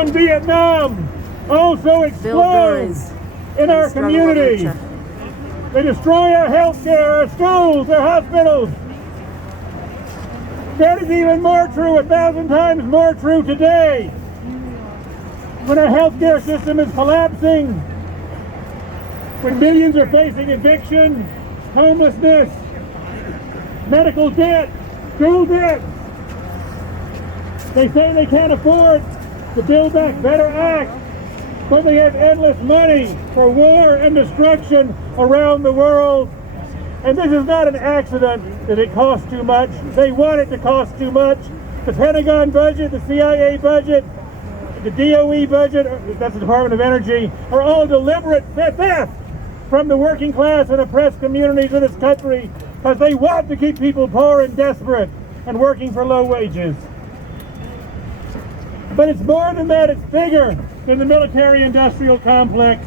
in Vietnam also explodes in our communities. They destroy our healthcare, our schools, our hospitals. That is even more true, 1,000 times more true today, when our healthcare system is collapsing, when millions are facing eviction, homelessness, medical debt, school debt. They say they can't afford the Build Back Better Act, but they have endless money for war and destruction around the world. And this is not an accident that it costs too much. They want it to cost too much. The Pentagon budget, the CIA budget, the DOE budget, that's the Department of Energy, are all deliberate theft from the working class and oppressed communities of this country because they want to keep people poor and desperate and working for low wages. But it's more than that, it's bigger than the military-industrial complex.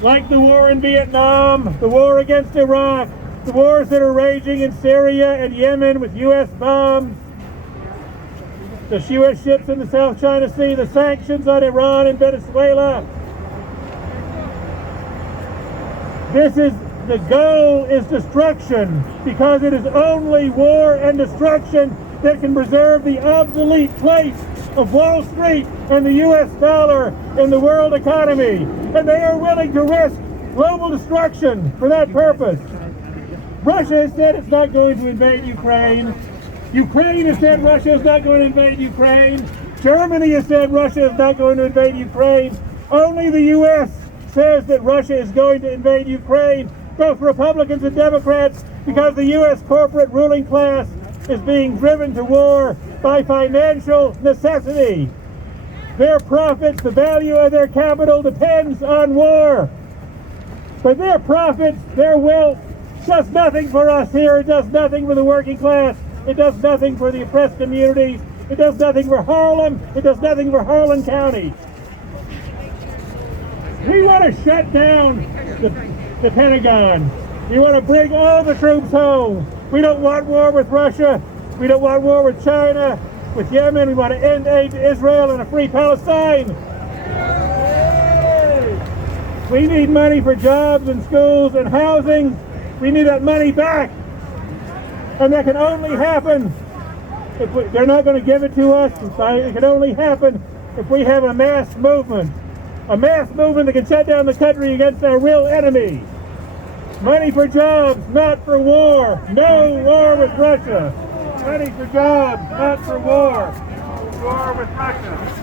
Like the war in Vietnam, the war against Iraq, the wars that are raging in Syria and Yemen with U.S. bombs, the U.S. ships in the South China Sea, the sanctions on Iran and Venezuela. The goal is destruction, because it is only war and destruction that can preserve the obsolete place of Wall Street and the U.S. dollar in the world economy. And they are willing to risk global destruction for that purpose. Russia has said it's not going to invade Ukraine. Ukraine has said Russia is not going to invade Ukraine. Germany has said Russia is not going to invade Ukraine. Only the U.S. says that Russia is going to invade Ukraine, both Republicans and Democrats, because the U.S. corporate ruling class is being driven to war by financial necessity. Their profits, the value of their capital depends on war. But their profits, their wealth, does nothing for us here. It does nothing for the working class. It does nothing for the oppressed communities. It does nothing for Harlem. It does nothing for Harlan County. We want to shut down the Pentagon. We want to bring all the troops home. We don't want war with Russia. We don't want war with China, with Yemen. We want to end aid to Israel and a free Palestine. We need money for jobs and schools and housing. We need that money back. And that can only happen if they're not going to give it to us. It can only happen if we have a mass movement. A mass movement that can shut down the country against our real enemy. Money for jobs, not for war. No war with Russia. Money for jobs, not for war. War with Russia.